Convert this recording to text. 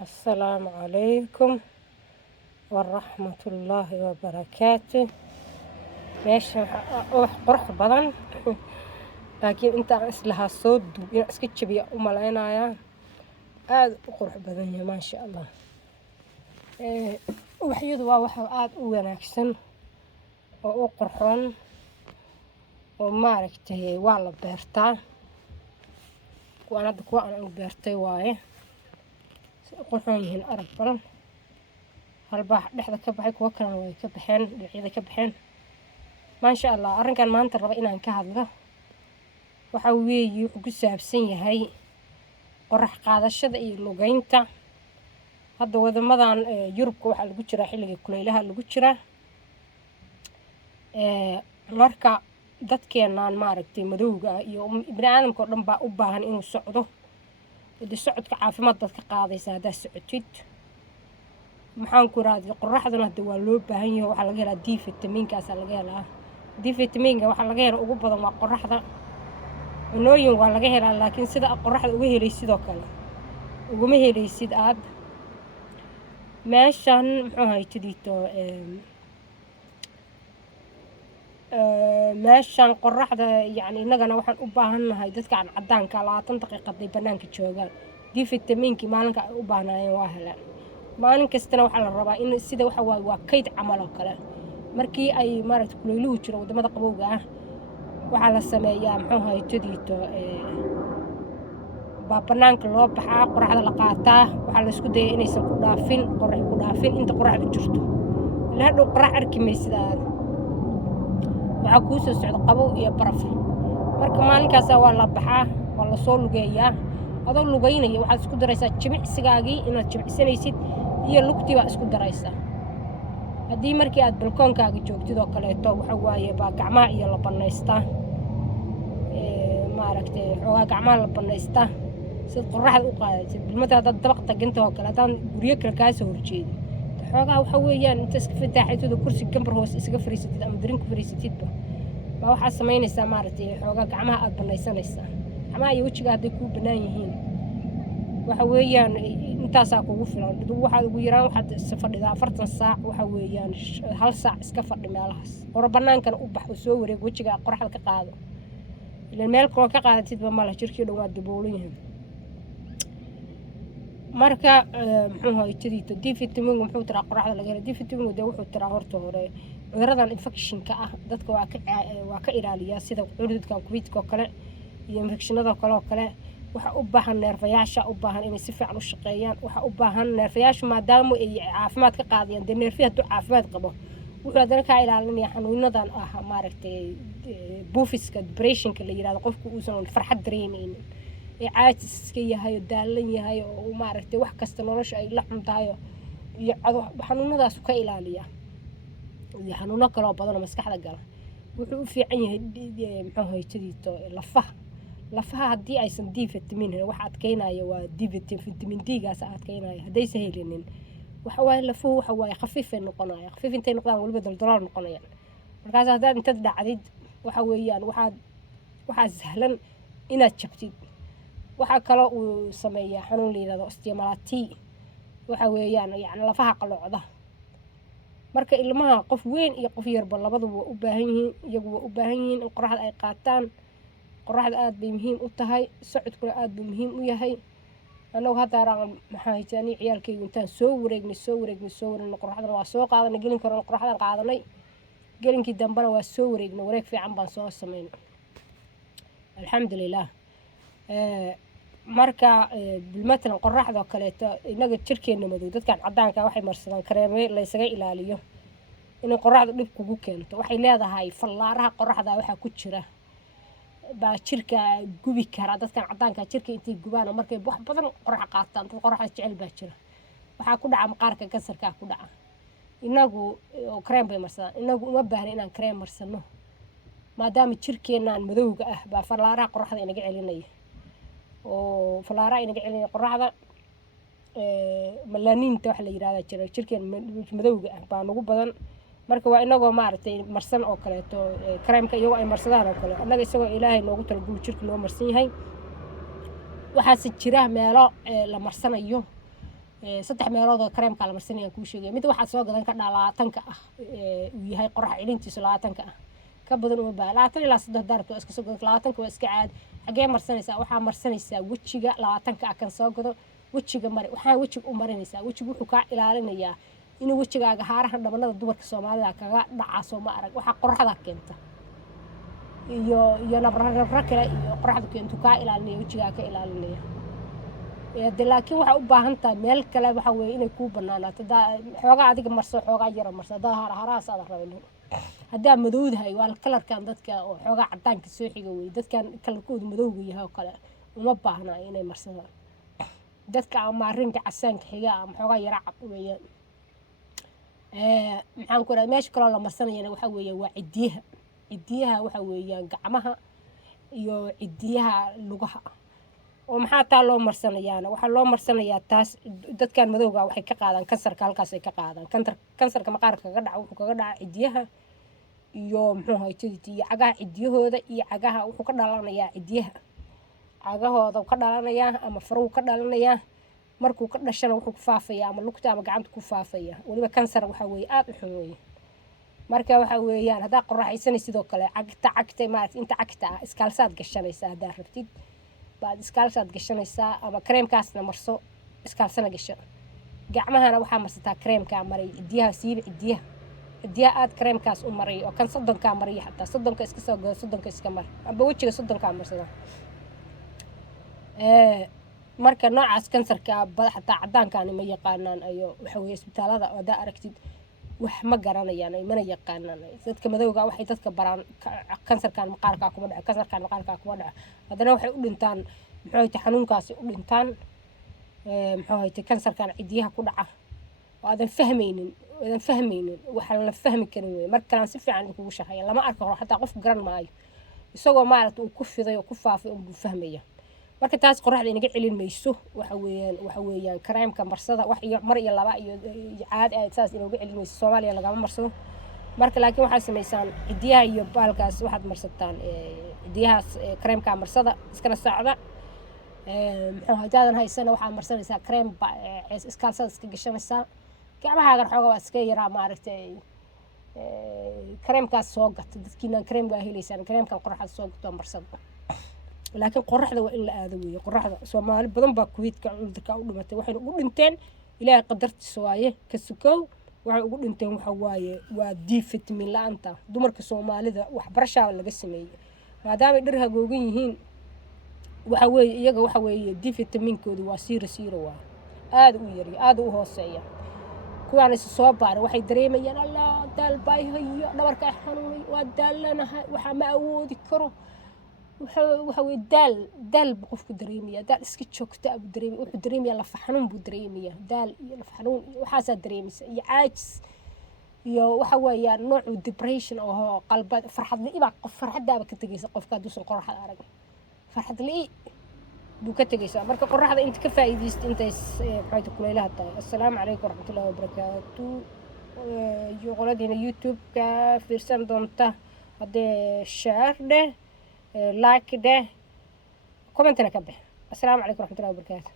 السلام عليكم ورحمة الله وبركاته. ماشي wax qurux badan laakiin inta aan islahaa soo duub inaan iska jabiya u malaynayaa aad u qurux badan yahay maasha Allah. Ubaxyadu waa wax aad u wanaagsan oo u qurxoon oo maaragtay waa la beertaa kuwa aan u beertay waaye qurxoon yihiin arag badan hal baax dhexda ka baxay kuwa kalena way ka baxeen dhinacyada ka baxeen maasha Allah. Arrinkan maanta raba inaan ka hadlo waxa weeye wuxuu ku saabsan yahay qorax qaadashada iyo lugaynta. Hadda wadamadan Yurubka waxa lagu jira xilliga kulaylaha lagu jira marka dadkeenan maaragtay madowga iyo bini'aadamka oo dhan baa u baahan inuu socdo socodka caafimaad dadka qaadaysa hadaa socotid maxaan ku raadiyay qoraxdana hadda waa loo baahan yahay waxa laga helaa D vitaminkaas laga helaa D vitaminka waxa laga helaa ugu badan waa qoraxda cunooyin waa laga helaa laakiin sida qoraxda uga helay sidoo kale uguma helaysid aad meeshan muxuu haytidito meeshan qoraxda yani inagana waxaan u baahanahay dadka aan cadaanka 20 daqiiqad ay banaanka joogaan D vitaminki maalinka ay u baahnayeen waa helaan maalin kastana waxa la rabaa in sida waxa waa kayd camal oo kale markii ay maaragtay kulayluhu jiro wadamada qabowga ah waxa la sameeyaa muxuu haytidito banaanka loo baxaa qoraxda la qaataa waxa la isku dayay inaysan ku dhaafin inta qoraxdu jirto ilaa dhow qorax arki maysid waxa ku soo socdo qabow iyo baraf marka maalinkaas waa la baxaa waa la soo lugeeyaa adoo lugeynaya waxaad isku daraysaa jimicsigaagii inaad jimicsanaysid iyo lugtii waa isku daraysaa haddii markii aad balkoonkaaga joogtid oo kaleeto waxa waaye baa gacmaha iyo la banaystaa maaragtay xoogaa gacmaha la banaystaa sid qoraxda u qaadaysid bilmada haddaad dabaq tagintoo oo kale haddaan guryo kale kaa soo horjeedin xoogaa waxa weeyaan inta iska fataaxaytooda kursi gambar hoos isaga fariisatid ama darin ku fariisatidba baa waxaa samaynaysaa maaragtay xoogaa gacmaha aad banaysanaysaa gacmaha iyo wejiga hadday kuu bannaan yihiin waxa weeyaan intaasaa kugu filan waxaad ugu yaraan waxaad fadhidaa 40 saac waxa weeyaan 1 saac iska fadhi meelahaas qoro bannaankana u bax oo soo wareeg wejiga qoraxda ka qaado ilaan meel kale ka qaadatidba ma la jirkii dhan waa daboolan yahay marka muxuu haytidito D vitamin wuxuu tiraa qoraxda laga helo D vitamin wuxuu tiraa horta hore cuduradan infectionka ah dadka waa ka ilaaliyaa sida cudurka covid-ka kale iyo infectionada kale waxa u baahan neerfayaasha u baahan inay si fiican u shaqeeyaan waxa u baahan neerfayaasha maadaama ay caafimaad ka qaadayaan neerfiya hadduu caafimaad qabo wuxuu hadana ka ilaalinayaa xanuunadan maaragtay buufiska depressionka la yiraahdo qofku uusan farxad dareemaynin ee caajis yahay oo daalan yahay oo maaragtay wax kasta nolosha ay la xuntahay iyo xanuunadaas ka ilaaliya iyo xanuuno kale oo badan oo maskaxda gala wuxuu u fiican yahay muxuu haytidito lafaha haddii aysan D vitamin wax adkeynaya waa vitamin D gaas adkeynaya haddaysan helinin waxa waaye lafuhu waxa waaye khafiif ay noqonaya khafiif intay noqdaan waliba daldalaal noqonayaan markaas haddaad inta dhacdid waxa weeyaan waxaa sahlan inaad jabtid waxa kale uu sameeyaa xanuun la yiraahdo osteomalati waxa weeyaan yani lafaha qalloocda marka ilmaha qof weyn iyo qof yarba labaduba u baahan yihiin iyagu u baahan yihiin in qoraxda ay qaataan qoraxda aad bay muhiim u tahay socodkuna aad buu muhiim u yahay anagu hadda maxaa haytani ciyaalkaygu intaan soo wareegnay qoraxdana waa soo qaadanay gelin karo qoraxdan qaadanay gelinkii dambana waa soo wareegnay wareeg fiican baan soo sameynay alxamdulillaah marka bilmatalan qoraxda kaleeto inaga jirkeena madow dadkan cadaanka waxay marsadaan kareeme la isaga ilaaliyo in qoraxdu dhib kugu keento waxay leedahay fallaaraha qoraxda waxa ku jira baa jirka gubi kara dadkan cadaanka jirka intay gubaan markay wax badan qorax qaataan dad qoraxda jecel baa jira waxa ku dhaca maqaarka kansarka ku dhaca inagu kareem bay marsadaan inagu uma baahna inaan kareem marsano maadaama jirkeenan madowga ah baa fallaaraha qoraxda inaga celinaya oo fallaaraha inaga celinaya qoraxda malaniinta wax la yiraahdo jira jirkeen madowga ah baa nagu badan marka waa inagoo maaragtay marsan oo kaleeto kareemka iyagoo ay marsadaan oo kale annaga isagoo ilaahay noogu talagulu jirka loo marsan yahay waxaase jira meelo la marsanayo saddex meelood oo kareemka la marsanaya kuu sheegay mid waxaad soo gadan ka dhalaatanka ah uu yahay qorax cilintiisa laatanka ah ka badan uma baa laatan ilaa saddex darto iska soo gado laatanka waa iska caad xagee marsanaysaa waxaa marsanaysaa wejiga laatanka ah kan soo gado wejiga mari waxaa wejiga u marinaysaa wejiga wuxuu kaa ilaalinayaa inuu wejigaaga haaraha dhabanada dumarka Soomaalida kaga dhacaso ma arag waxa qoraxda keenta iyo nabra kale iyo qoraxda keento kaa ilaalinaya wejigaaga ka ilaalinaya laakiin waxa u baahan tahay meel kale waxa weeye inay ku banaanaato xoogaa adiga marso xoogaa yar marso harahaas aad rabin hadaa madowdahay waa kalarkan dadka oo xoogaa cadaanka soo xiga weey dadkan kalarkoodu madowga yahay oo kale uma baahna inay marsadaan dadka ama arinka casaanka xiga ama xoogaa yar cad weeyaan maxaan ku raad meesha kale la marsanayna waxa weeye waa cidiyaha waxa weeyaan gacmaha iyo cidiyaha lugaha oo maxaa taa loo marsanayaana waxa loo marsanayaa taas dadkan madowga waxay ka qaadaan kansarka halkaas ay ka qaadaan kansarka maqaarka kaga dhaco wuxuu kaga dhaca cidiyaha iyo muxuu haytidii iyo cagaha cidiyahooda iyo cagaha wuxuu ka dhalanayaa cidiyaha cagahooda ka dhalanayaa ama faruu ka dhalanayaa markuu ka dhashana wuxuu ku faafayaa ama lugta ama gacanta ku faafaya waliba kansar waxa weeye aad u xun weeye marka waxa weeyaan hadaa qoraxaysanay sidoo kale cagta maaragtay inta cagta ah iskaalsaad gashanaysaa hadaa rabtid baad iskaalsaad gashanaysaa ama kareemkaasna marso iskaalsana gasho gacmahana waxaa marsataa kareemka maray cidiyaha siiba cidiyaha aad kareemkaas u maray oo kan soddonka maray xataa soddonka iska soo gado soddonka iska mar amba wejiga soddonka marsada marka noocaas kansarka xataa cadaankaan ma yaqaanaan ayo waxa weeye isbitaalada wada aragtid wax ma garanayaan ay mana yaqaanaan dadka madowga waxay dadka baraan kansarkan maqaarka kuma dhaca hadana waxay u dhintaan muxuu tahay xanuunkaasi u dhintaan muxuu tahay kansarkan cidiyaha ku dhaca oo aadan fahmaynin waxa la fahmi karin weey marka si fiican ugu shaqeeyo lama arko xataa qof garan maayo isagoo maaragtay uu ku fiday oo ku faafay uu fahmaya marka taas qoraxda inaga celin mayso waxa weeyaan kareemka marsada wax iyo mar iyo laba iyo caad ay taas inaga celin mayso Soomaaliya laga marsado marka laakiin waxa sameeysan cidiyaha iyo baalkaas waxaad marsataan cidiyahaas kareemka marsada iskana saacada muxuu hadaan haysana waxa marsanaysaa kareem iskaalsada iska gashanaysaa gacmahaaga xoogaa waa iska yaraa maaragtay kareemkaas soo gata dadkiina kareem waa heleysaan kareemkan qoraxda soo gato marsada laakiin qoraxda waa in la aado weeye qoraxda Soomaali badan baa kuwiidka cudurka u dhimatay waxay ugu dhinteen ilaahay qadartiisa waaye ka sukow waxay ugu dhinteen waxa waaye waa D vitamin la'aanta dumarka Soomaalida wax barashaa laga sameeyay maadaama dhir hagoogan yihiin waxa weeye iyaga waxa weeye D vitaminkoodu waa siiro waa aad u yar aad u hooseeya kuwaan is soo baaray waxay dareemayaan Allah dal bay hayo dhabarka xanuunay waa daalanahay waxa ma awoodi karo waxa weey daal qofku dareemaya daal iska joogta abu dareemaya wuxuu dareemaya la faxanuun buu dareemaya daal iyo la faxanuun waxaas dareemaysa iyo caajis iyo waxa weeyaan nooc depression oo qalbad farxadaaba ka tagaysa qofka duusan qoraxda arag farxad li buu ka tagaysa marka qoraxda inta ka faa'iideysto intaas maxay kuleelaha tahay assalaamu calaykum waraxmatullaahi wabarakaatu iyo qoladina YouTube ka fiirsan doonta hadee share like ده كومنتنا كبه السلام عليكم ورحمة الله وبركاته.